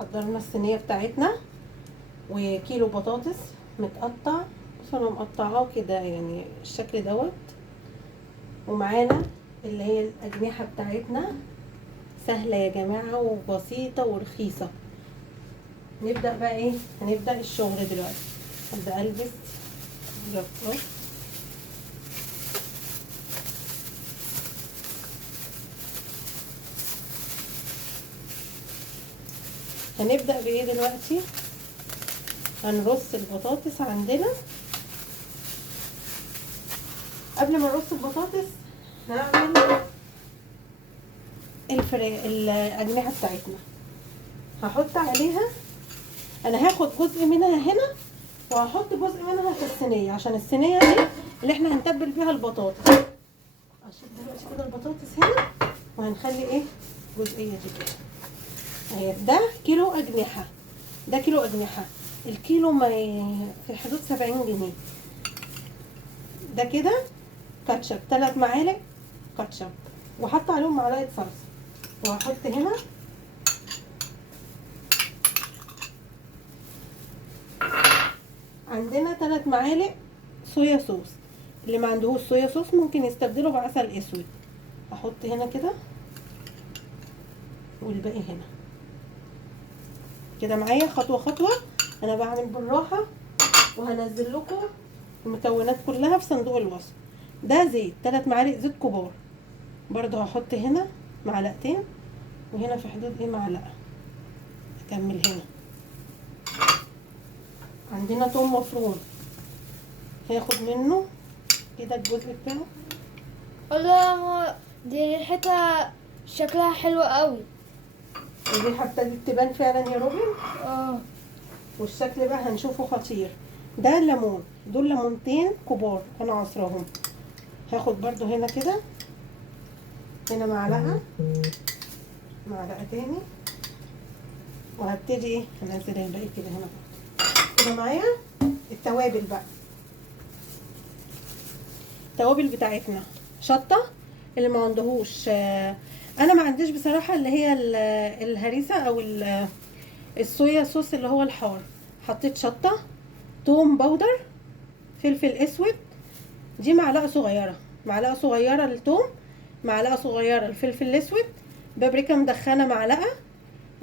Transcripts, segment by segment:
حضرنا الصينيه بتاعتنا وكيلو بطاطس متقطع. بص انا مقطعاه كده يعني الشكل دوت، ومعانا اللي هي الاجنحه بتاعتنا سهله يا جماعه وبسيطه ورخيصه. نبدا بقى ايه؟ هنبدا الشغل دلوقتي. هبدا البس جرافطات. هنبدا بايه دلوقتي؟ هنرص البطاطس عندنا. قبل ما نرص البطاطس هعمل الاجنحه بتاعتنا. هحط عليها، انا هاخد جزء منها هنا وهحط جزء منها في الصينيه، عشان الصينيه دي اللي احنا هنتبل بيها البطاطس. اشيل دلوقتي كده البطاطس هنا، وهنخلي ايه الجزئيه دي كده اهي. ده كيلو اجنحه، ده كيلو اجنحه. الكيلو ما في حدود 70 جنيه. ده كده كاتشب 3 معالق كاتشب، وحط عليهم معلقه صلصه. وهحط هنا عندنا 3 معالق صويا صوص. اللي ما عندهوش صويا صوص ممكن يستبدله بعسل اسود. احط هنا كده والباقي هنا كده معايا خطوه خطوه. انا بعمل بالراحه، وهنزل لكم المكونات كلها في صندوق الوصف. ده زيت 3 معالق زيت كبار. برضو هحط هنا معلقتين، وهنا في حدود ايه معلقه. اكمل هنا. عندنا توم مفروم، هاخد منه كده الجزء بتاعه. الله، دي ريحتها شكلها حلو قوي. الريحه ابتدت تبان فعلا يا روبن، اه. والشكل بقى هنشوفه خطير. ده ليمون، دول ليمونتين كبار انا عصراهم. هاخد برضو هنا كده، هنا معلقه، معلقه تاني، وهبتدي ايه هنزل الباقي كده هنا كده معايا. التوابل بقى، التوابل بتاعتنا شطه. اللي ما عندهوش انا ما عنديش بصراحه اللي هي الهريسه او الصويا صوص اللي هو الحار. حطيت شطه، توم باودر، فلفل اسود. دي معلقه صغيره، معلقه صغيره للثوم، معلقه صغيره الفلفل الاسود، بابريكا مدخنه معلقه.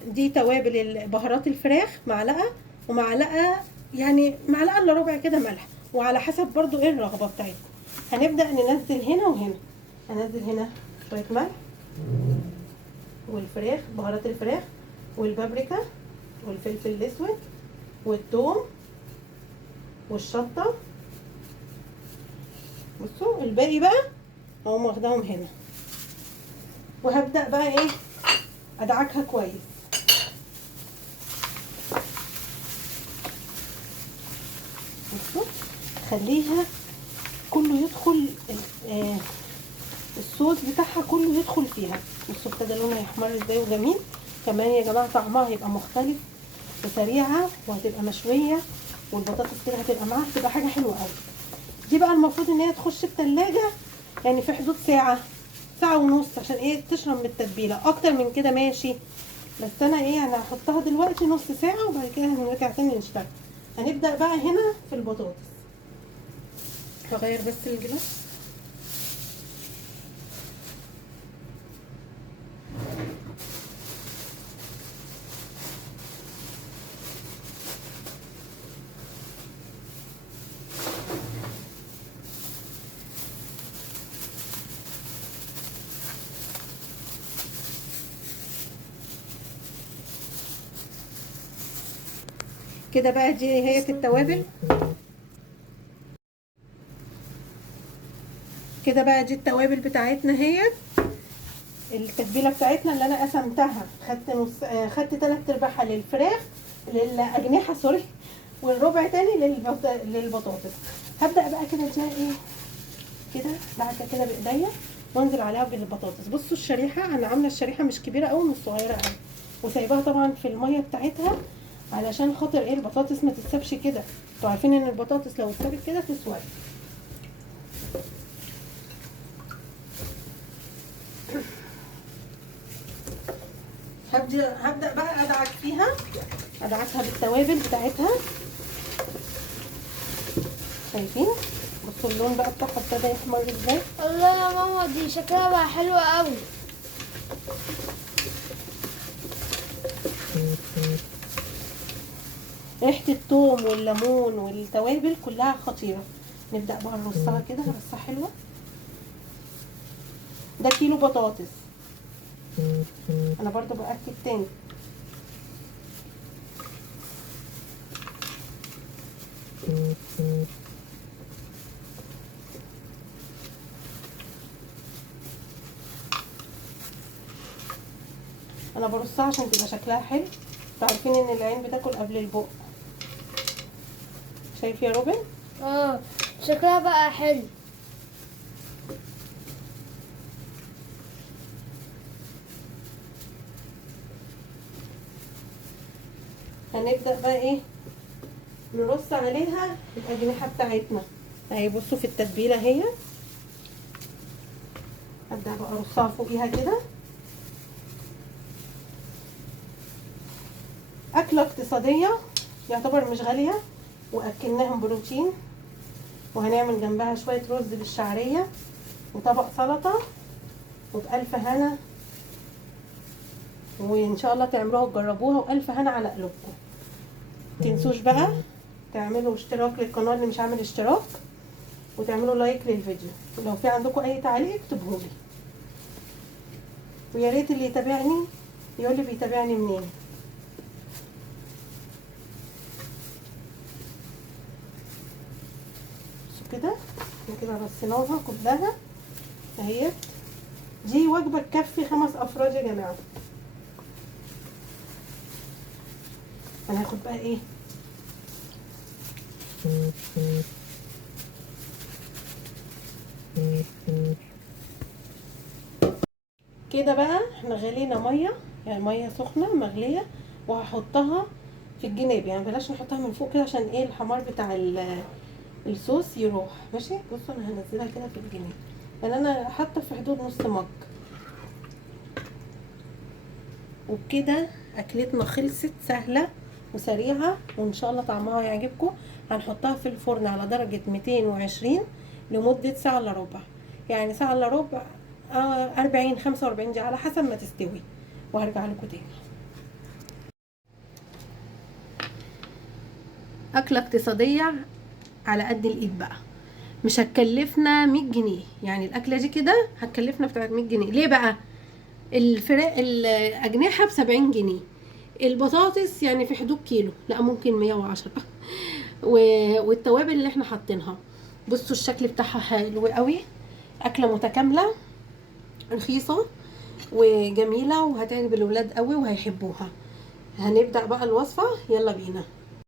دي توابل بهارات الفراخ معلقه، ومعلقه يعني معلقه الا ربع كده ملح، وعلى حسب برضو ايه الرغبه بتاعتكم. هنبدا ننزل هنا وهنا. هنزل هنا شويه ملح، والفراخ بهارات الفراخ، والبابريكا، والفلفل الاسود، والثوم، والشطه. بصوا الباقي بقى اقوم واخداهم هنا، وهبدا بقى ايه ادعكها كويس. بصوا خليها كله يدخل الصوص بتاعها كله يدخل فيها. بصوا ابتدى لونها يحمر ازاي وجميل. كمان يا جماعه طعمها هيبقى مختلف وسريعه، وهتبقى مشويه، والبطاطس كده هتبقى معاها، هتبقى حاجه حلوه قوي. دي بقى المفروض ان هي تخش التلاجة يعني في حدود ساعه، ساعه ونص، عشان ايه تشرب من التتبيله. اكتر من كده ماشي، بس انا ايه انا هحطها دلوقتي نص ساعه، وبعد كده هنرجع تاني نشتغل. هنبدا بقى هنا في البطاطس. هغير بس الجلاس. كده بقى دي هي التوابل. كده بقى دي التوابل بتاعتنا، هي التتبيله بتاعتنا اللي انا قسمتها. خدت نص خدت 3/4 للفراخ، للاجنحه سوري، والربع تاني للبطاطس. هبدا بقى كده اديها ايه كده بعد كده بايديا، وانزل عليها بالبطاطس. بصوا الشريحه انا عامله الشريحه مش كبيره قوي مش صغيره قوي، وسايباها طبعا في الميه بتاعتها علشان خاطر ايه البطاطس ما تتسابش كده. انتوا عارفين ان البطاطس لو اتسابت كده تسود. هبدأ بقى ادعك فيها، ادعكها بالتوابل بتاعتها. شايفين؟ بصوا اللون بقى بتاعها ابتدى يحمر ازاي. الله يا ماما، دي شكلها بقى حلوة قوي. ريحة الثوم والليمون والتوابل كلها خطيرة. نبدأ بقى نرصها كده رصة حلوة. ده كيلو بطاطس، انا برضو بأكد تاني. انا برصها عشان تبقى شكلها حلو. انتوا عارفين ان العين بتاكل قبل البق. شايف يا روبن؟ شكلها بقى حلو. هنبدأ بقى ايه، نرص عليها الأجنحة بتاعتنا اهي. بصوا في التتبيلة اهي. هبدأ بقى ارصها فوقيها كده. أكلة اقتصادية يعتبر مش غالية، وأكلناهم بروتين، وهنعمل جنبها شوية رز بالشعرية وطبق سلطة، وبألف هنا. وإن شاء الله تعملوها وتجربوها، وألف هنا على قلوبكم. متنسوش بقى تعملوا اشتراك للقناة اللي مش عامل اشتراك، وتعملوا لايك للفيديو، ولو في عندكم أي تعليق اكتبهولي. ويا ريت اللي يتابعني يقولي بيتابعني منين. كده كده رصيناها كلها اهي. دي وجبه تكفي 5 افراد يا جماعه. انا هاخد بقى ايه، كده بقى احنا غلينا ميه، يعني ميه سخنه مغليه، وهحطها في الجناب. يعني بلاش نحطها من فوق كده عشان ايه الحمار بتاع الصوص يروح. ماشي، بصوا انا هنزلها كده في الجناب، يعني انا حاطه في حدود نص مج. وبكده اكلتنا خلصت، سهله وسريعه، وان شاء الله طعمها يعجبكم. هنحطها في الفرن على درجه 220 لمده ساعه الا ربع، يعني ساعه الا ربع، 40 45 دقيقه على حسب ما تستوي، وهرجع لكم تاني. اكله اقتصاديه على قد الايد بقى، مش هتكلفنا 100 جنيه. يعني الاكله دي كده هتكلفنا بتاعت 100 جنيه. ليه بقى؟ الاجنحه ب70 جنيه، البطاطس يعني في حدود كيلو، لا ممكن 110 والتوابل اللي احنا حاطينها. بصوا الشكل بتاعها حلو قوي. اكله متكامله، رخيصه وجميله، وهتعجب الولاد قوي وهيحبوها. هنبدأ بقى الوصفه، يلا بينا.